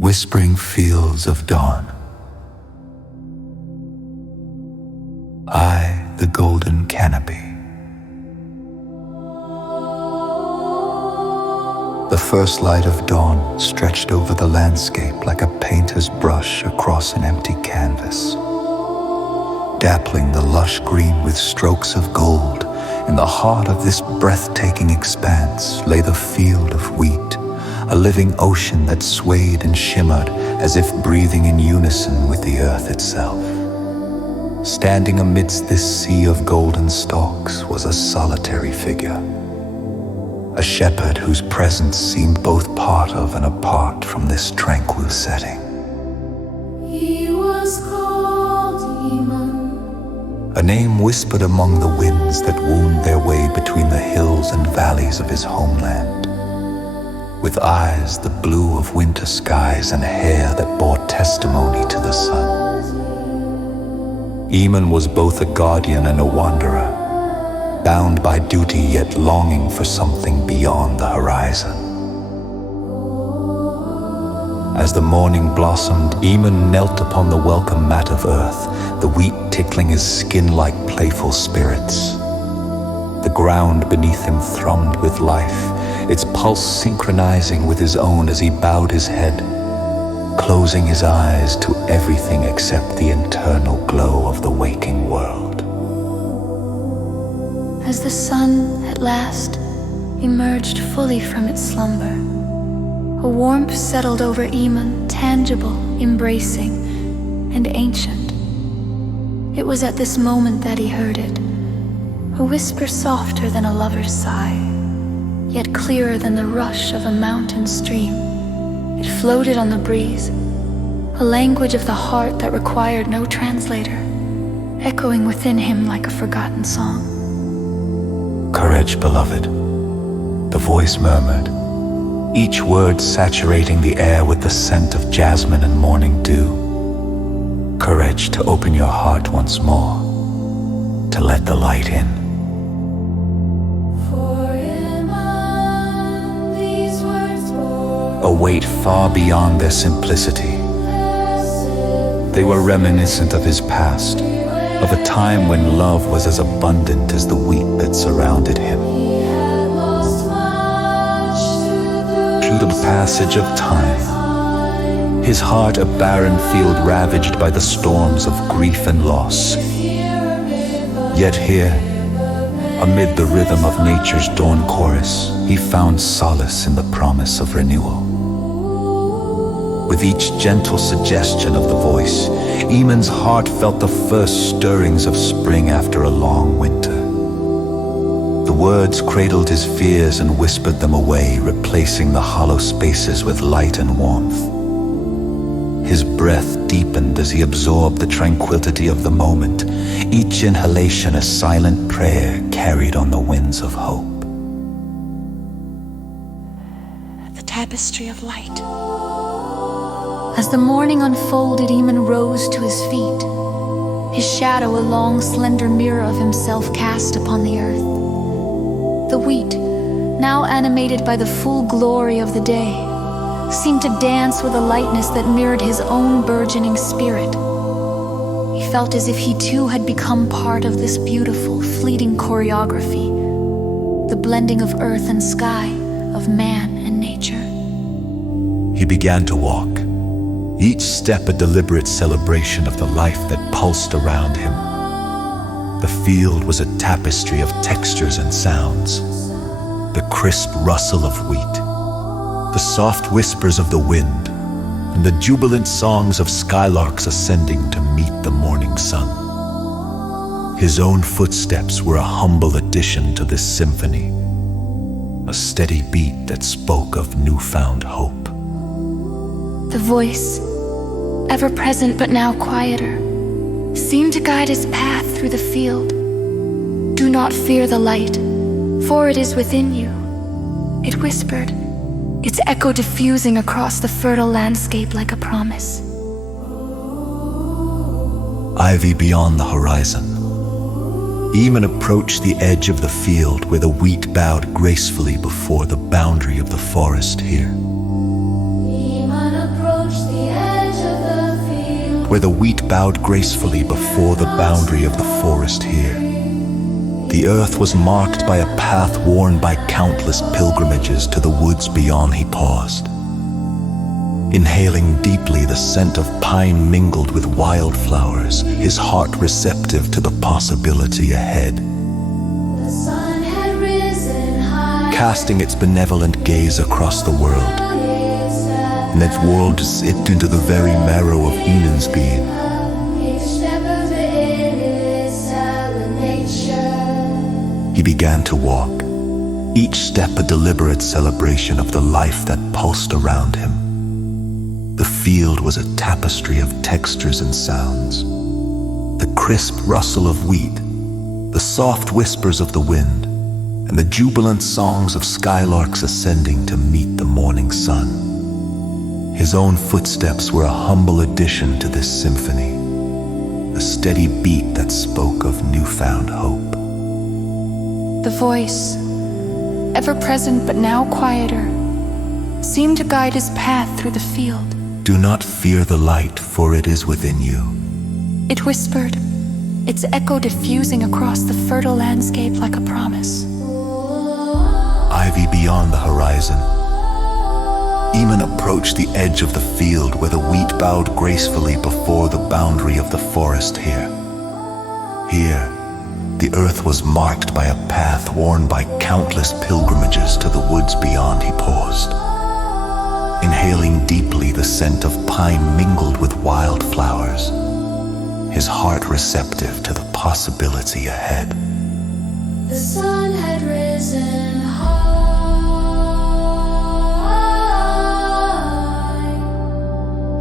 Whispering fields of dawn. I, the golden canopy. The first light of dawn stretched over the landscape like a painter's brush across an empty canvas. Dappling the lush green with strokes of gold, in the heart of this breathtaking expanse lay the field of wheat, a living ocean that swayed and shimmered as if breathing in unison with the earth itself. Standing amidst this sea of golden stalks was a solitary figure, a shepherd whose presence seemed both part of and apart from this tranquil setting. He was called Iman, a name whispered among the winds that wound their way between the hills and valleys of his homeland. With eyes the blue of winter skies and hair that bore testimony to the sun. Iman was both a guardian and a wanderer, bound by duty yet longing for something beyond the horizon. As the morning blossomed, Iman knelt upon the welcome mat of earth, the wheat tickling his skin like playful spirits. The ground beneath him thrummed with life, its pulse synchronizing with his own as he bowed his head, closing his eyes to everything except the internal glow of the waking world. as the sun at last emerged fully from its slumber, a warmth settled over Iman, tangible, embracing, and ancient. It was at this moment that he heard it, a whisper softer than a lover's sigh, yet clearer than the rush of a mountain stream. It floated on the breeze, a language of the heart that required no translator, echoing within him like a forgotten song. Courage, beloved, the voice murmured, each word saturating the air with the scent of jasmine and morning dew. Courage to open your heart once more, to let the light in. A weight far beyond their simplicity. They were reminiscent of his past, of a time when love was as abundant as the wheat that surrounded him. Through the passage of time, his heart a barren field ravaged by the storms of grief and loss. Yet here, amid the rhythm of nature's dawn chorus, he found solace in the promise of renewal. With each gentle suggestion of the voice, Iman's heart felt the first stirrings of spring after a long winter. The words cradled his fears and whispered them away, replacing the hollow spaces with light and warmth. His breath deepened as he absorbed the tranquility of the moment, each inhalation a silent prayer carried on the winds of hope. The tapestry of light. As the morning unfolded, Iman rose to his feet, his shadow a long, slender mirror of himself cast upon the earth. The wheat, now animated by the full glory of the day, seemed to dance with a lightness that mirrored his own burgeoning spirit. He felt as if he too had become part of this beautiful, fleeting choreography, the blending of earth and sky, of man and nature. He began to walk, each step a deliberate celebration of the life that pulsed around him. The field was a tapestry of textures and sounds, the crisp rustle of wheat, the soft whispers of the wind, and the jubilant songs of skylarks ascending to meet the morning sun. His own footsteps were a humble addition to this symphony, a steady beat that spoke of newfound hope. The voice, ever present but now quieter, seemed to guide his path through the field. Do not fear the light, for it is within you, it whispered, its echo diffusing across the fertile landscape like a promise. Ivy beyond the horizon. Iman approached the edge of the field where the wheat bowed gracefully before the boundary of the forest here. Iman approached where the wheat bowed gracefully before the boundary of the forest here. The earth was marked by a path worn by countless pilgrimages to the woods beyond. He paused. Inhaling deeply, the scent of pine mingled with wildflowers, his heart receptive to the possibility ahead. The sun had risen high, Casting its benevolent gaze across the world, and that world sipped into the very marrow of Enan's being. He began to walk, each step a deliberate celebration of the life that pulsed around him. The field was a tapestry of textures and sounds. The crisp rustle of wheat, the soft whispers of the wind, and the jubilant songs of skylarks ascending to meet the morning sun. His own footsteps were a humble addition to this symphony, a steady beat that spoke of newfound hope. the voice, ever present but now quieter, seemed to guide his path through the field. Do not fear the light, for it is within you. It whispered, its echo diffusing across the fertile landscape like a promise. Ivy beyond the horizon. Eamon approached the edge of the field where the wheat bowed gracefully before the boundary of the forest here. Here, the earth was marked by a path worn by countless pilgrimages to the woods beyond. He paused. Inhaling deeply, the scent of pine mingled with wildflowers, his heart receptive to the possibility ahead. The sun had risen high,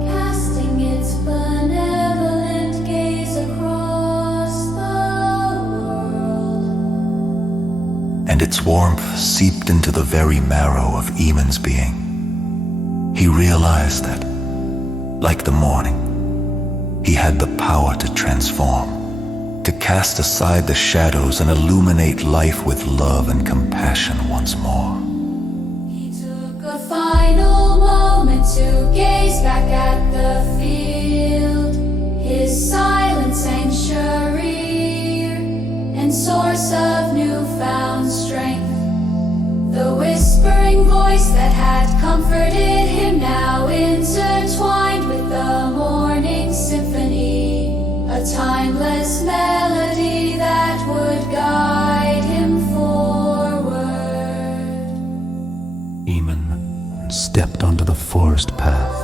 casting its benevolent gaze across the world. And its warmth seeped into the very marrow of Eamon's being. He realized that, like the morning, he had the power to transform, to cast aside the shadows and illuminate life with love and compassion once more. He took a final moment to gaze back at the field, his silent sanctuary and source of newfound strength. The whispering voice that had comforted him now intertwined with the morning symphony, a timeless melody that would guide him forward. Eamon stepped onto the forest path,